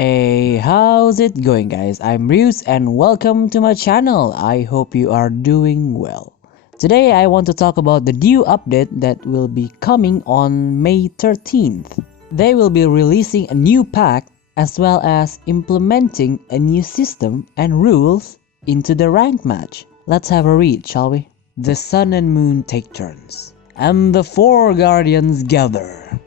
Hey, how's it going guys? I'm Ryus and welcome to my channel. I hope you are doing well. Today I want to talk about the new update that will be coming on May 13th. They will be releasing a new pack as well as implementing a new system and rules into the rank match. Let's have a read, shall we? The sun and moon take turns, and the four guardians gather.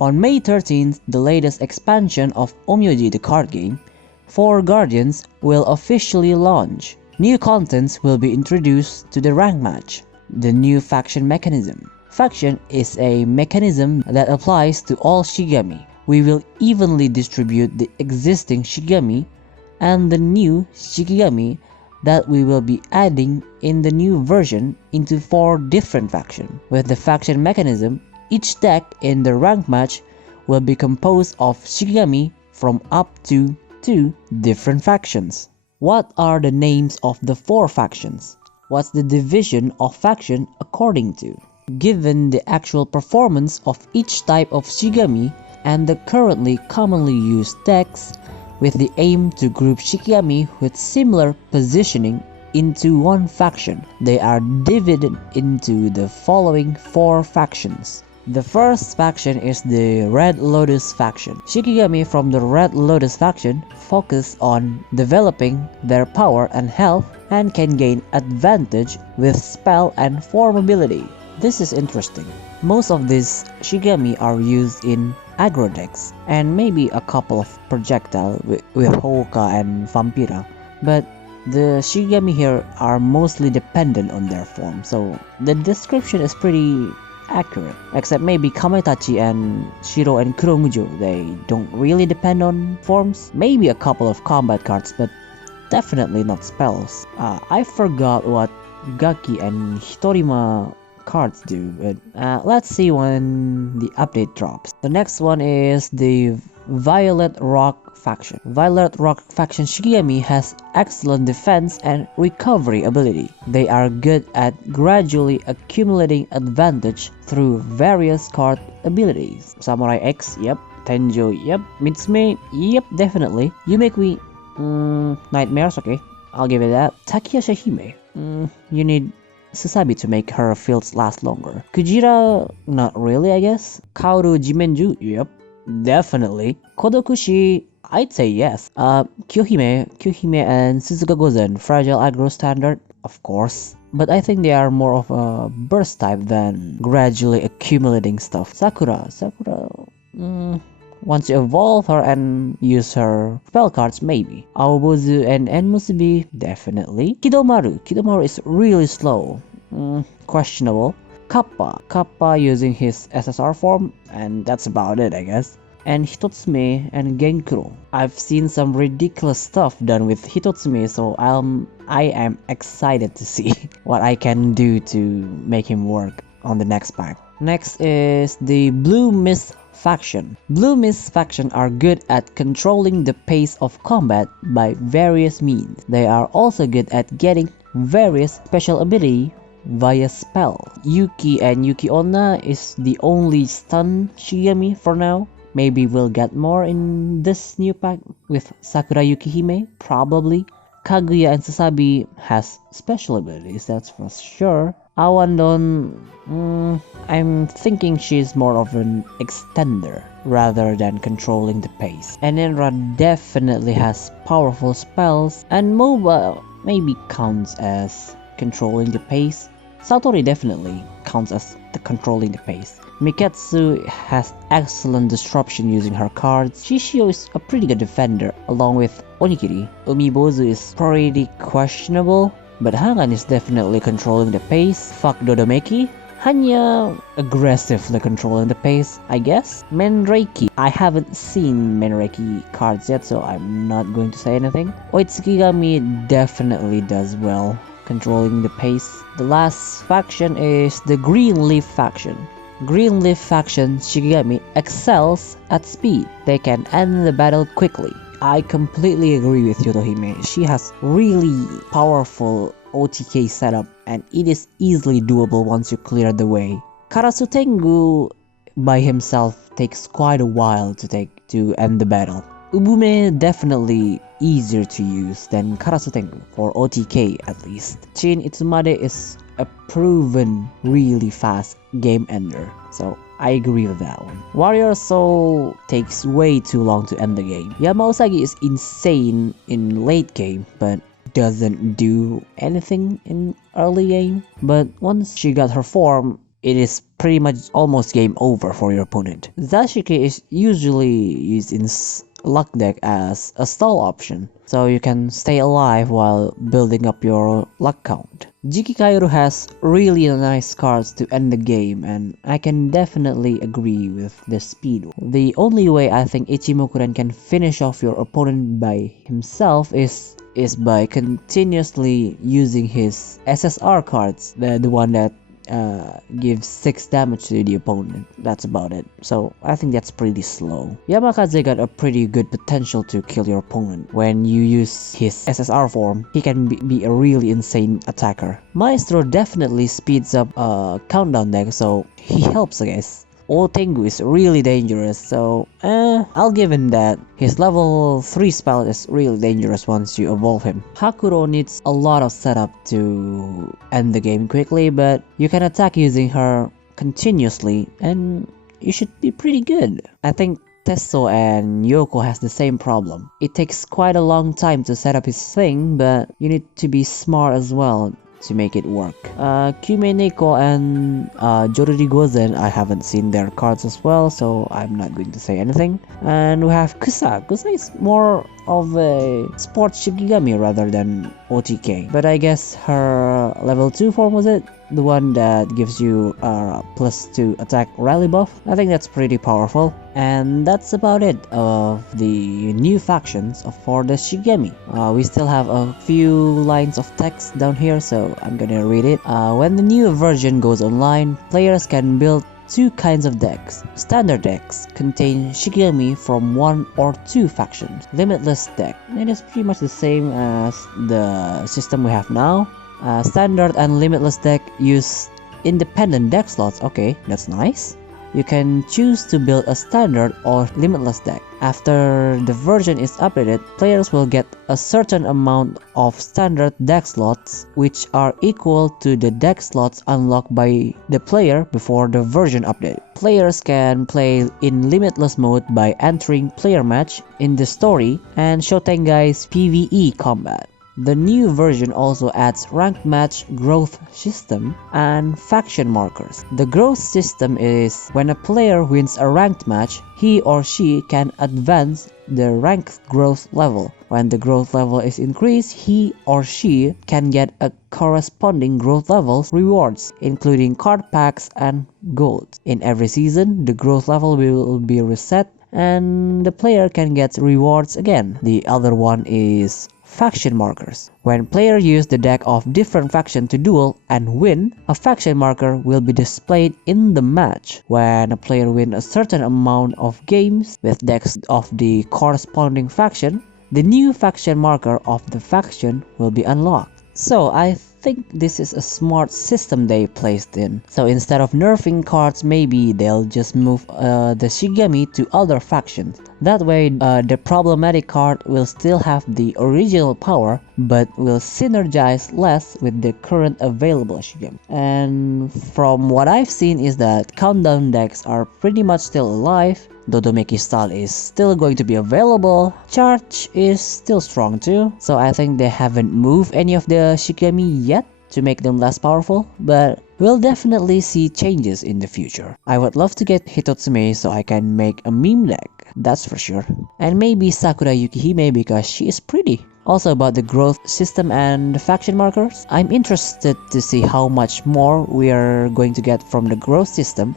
On May 13th, the latest expansion of Onmyoji the card game, 4 Guardians will officially launch. New contents will be introduced to the rank match. The new faction mechanism. Faction is a mechanism that applies to all Shikigami. We will evenly distribute the existing Shikigami and the new Shikigami that we will be adding in the new version into 4 different factions. With the faction mechanism, each deck in the rank match will be composed of Shikigami from up to 2 different factions. What are the names of the 4 factions? What's the division of faction according to? Given the actual performance of each type of Shikigami and the currently commonly used decks, with the aim to group Shikigami with similar positioning into one faction, they are divided into the following 4 factions. The first faction is the Red Lotus faction. Shikigami from the Red Lotus faction focus on developing their power and health and can gain advantage with spell and form ability. This is interesting. Most of these Shikigami are used in aggro decks and maybe a couple of projectile with Hoka and Vampira, but the Shikigami here are mostly dependent on their form, so the description is pretty accurate, except maybe Kametachi and Shiro and Kuromujo. They don't really depend on forms. Maybe a couple of combat cards, but definitely not spells. I forgot what Gaki and Hitorima cards do, but let's see when the update drops. The next one is the Violet Rock faction. Violet Rock faction Shikigami has excellent defense and recovery ability. They are good at gradually accumulating advantage through various card abilities. Samurai X, yep. Tenjo, yep. Mitsume, yep, definitely. Yumekui, Nightmares, okay. I'll give it that. Takayasha Hime, you need Susabi to make her fields last longer. Kujira, not really, I guess. Kaoru Jimenju, yep. Definitely. Kodokushi, I'd say yes. Kyohime and Suzuka Gozen, Fragile Aggro Standard, of course. But I think they are more of a burst type than gradually accumulating stuff. Sakura, once you evolve her and use her spell cards, maybe. Aobozu and Enmusubi, definitely. Kidomaru is really slow. Questionable. Kappa using his SSR form, and that's about it, I guess. And Hitotsume and Genkuro. I've seen some ridiculous stuff done with Hitotsume, so I am excited to see what I can do to make him work on the next pack. Next is the Blue Mist faction. Blue Mist faction are good at controlling the pace of combat by various means. They are also good at getting various special ability via spell. Yuki and Yuki Onna is the only stun Shikigami for now. Maybe we'll get more in this new pack with Sakura Yukihime, probably. Kaguya and Susabi has special abilities, that's for sure. Awandon, I'm thinking she's more of an extender rather than controlling the pace. Enenra definitely has powerful spells, and MOBA maybe counts as controlling the pace. Satori definitely counts as the controlling the pace. Miketsu has excellent disruption using her cards. Shishio is a pretty good defender along with Onikiri. Umibozu is pretty questionable, but Hangan is definitely controlling the pace. Fuck Dodomeki. Hanya aggressively controlling the pace, I guess. Menreiki. I haven't seen Menreiki cards yet, so I'm not going to say anything. Oitsukigami definitely does well controlling the pace. The last faction is the Green Leaf faction. Green Leaf faction Shikigami excels at speed. They can end the battle quickly. I completely agree with Yotohime. She has really powerful OTK setup and it is easily doable once you clear the way. Karasutengu by himself takes quite a while to end the battle. Ubume definitely easier to use than Karasutengu, for OTK at least. Shin Itsumade is a proven really fast game ender, so I agree with that one. Warrior Soul takes way too long to end the game. Yamausagi is insane in late game, but doesn't do anything in early game. But once she got her form, it is pretty much almost game over for your opponent. Zashiki is usually used in luck deck as a stall option, so you can stay alive while building up your luck count. Jikikairu has really nice cards to end the game, and I can definitely agree with the speed. The only way I think Ichimokuren can finish off your opponent by himself is by continuously using his SSR cards, the one that gives 6 damage to the opponent. That's about it. So I think that's pretty slow. Yamakaze got a pretty good potential to kill your opponent. When you use his SSR form, he can be a really insane attacker. Maestro definitely speeds up countdown deck, so he helps, I guess. Tengu is really dangerous, so I'll give him that. His level 3 spell is really dangerous once you evolve him. Hakuro needs a lot of setup to end the game quickly, but you can attack using her continuously and you should be pretty good. I think Tesso and Yoko has the same problem. It takes quite a long time to set up his thing, but you need to be smart as well to make it work. Kyume Neko and Joruri Gozen, I haven't seen their cards as well, so I'm not going to say anything. And we have Kusa. Kusa is more of a sports Shikigami rather than OTK. But I guess her level 2 form, was it? The one that gives you +2 attack rally buff. I think that's pretty powerful. And that's about it of the new factions for the Shikigami. We still have a few lines of text down here, so I'm gonna read it. When the new version goes online, players can build 2 kinds of decks. Standard decks contain Shikigami from 1 or 2 factions. Limitless deck, it is pretty much the same as the system we have now. Standard and Limitless deck use independent deck slots. Okay, that's nice. You can choose to build a Standard or Limitless deck. After the version is updated, players will get a certain amount of Standard deck slots, which are equal to the deck slots unlocked by the player before the version update. Players can play in Limitless mode by entering player match in the story and Shotengai's PvE combat. The new version also adds ranked match growth system and faction markers. The growth system is when a player wins a ranked match, he or she can advance the rank growth level. When the growth level is increased, he or she can get a corresponding growth level rewards, including card packs and gold. In every season, the growth level will be reset and the player can get rewards again. The other one is faction markers. When players use the deck of different faction to duel and win, a faction marker will be displayed in the match. When a player wins a certain amount of games with decks of the corresponding faction, the new faction marker of the faction will be unlocked. So I think this is a smart system they placed in. So instead of nerfing cards, maybe they'll just move the Shikigami to other factions. That way the problematic card will still have the original power, but will synergize less with the current available Shikigami. And from what I've seen is that countdown decks are pretty much still alive. Dodomeki style is still going to be available. Charge is still strong too. So I think they haven't moved any of the Shikigami yet to make them less powerful, but we'll definitely see changes in the future. I would love to get Hitotsume so I can make a meme deck, that's for sure. And maybe Sakura Yukihime because she is pretty. Also about the growth system and the faction markers, I'm interested to see how much more we are going to get from the growth system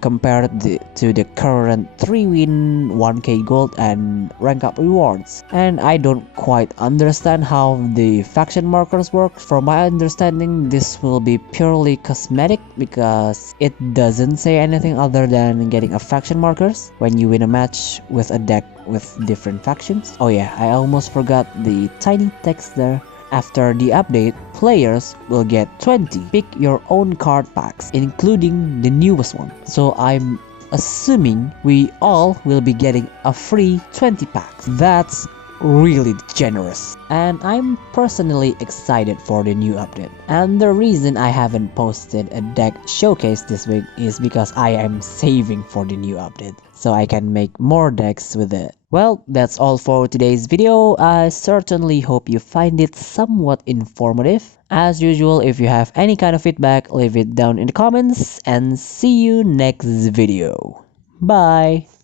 compared to the current 3-win 1k gold and rank up rewards. And I don't quite understand how the faction markers work. From my understanding, this will be purely cosmetic because it doesn't say anything other than getting a faction markers when you win a match with a deck with different factions. Oh yeah, I almost forgot the tiny text there. After the update, players will get 20 pick your own card packs, including the newest one. So I'm assuming we all will be getting a free 20 packs. That's really generous. And I'm personally excited for the new update. And the reason I haven't posted a deck showcase this week is because I am saving for the new update, so I can make more decks with it. Well, that's all for today's video. I certainly hope you find it somewhat informative. As usual, if you have any kind of feedback, leave it down in the comments, and see you next video. Bye!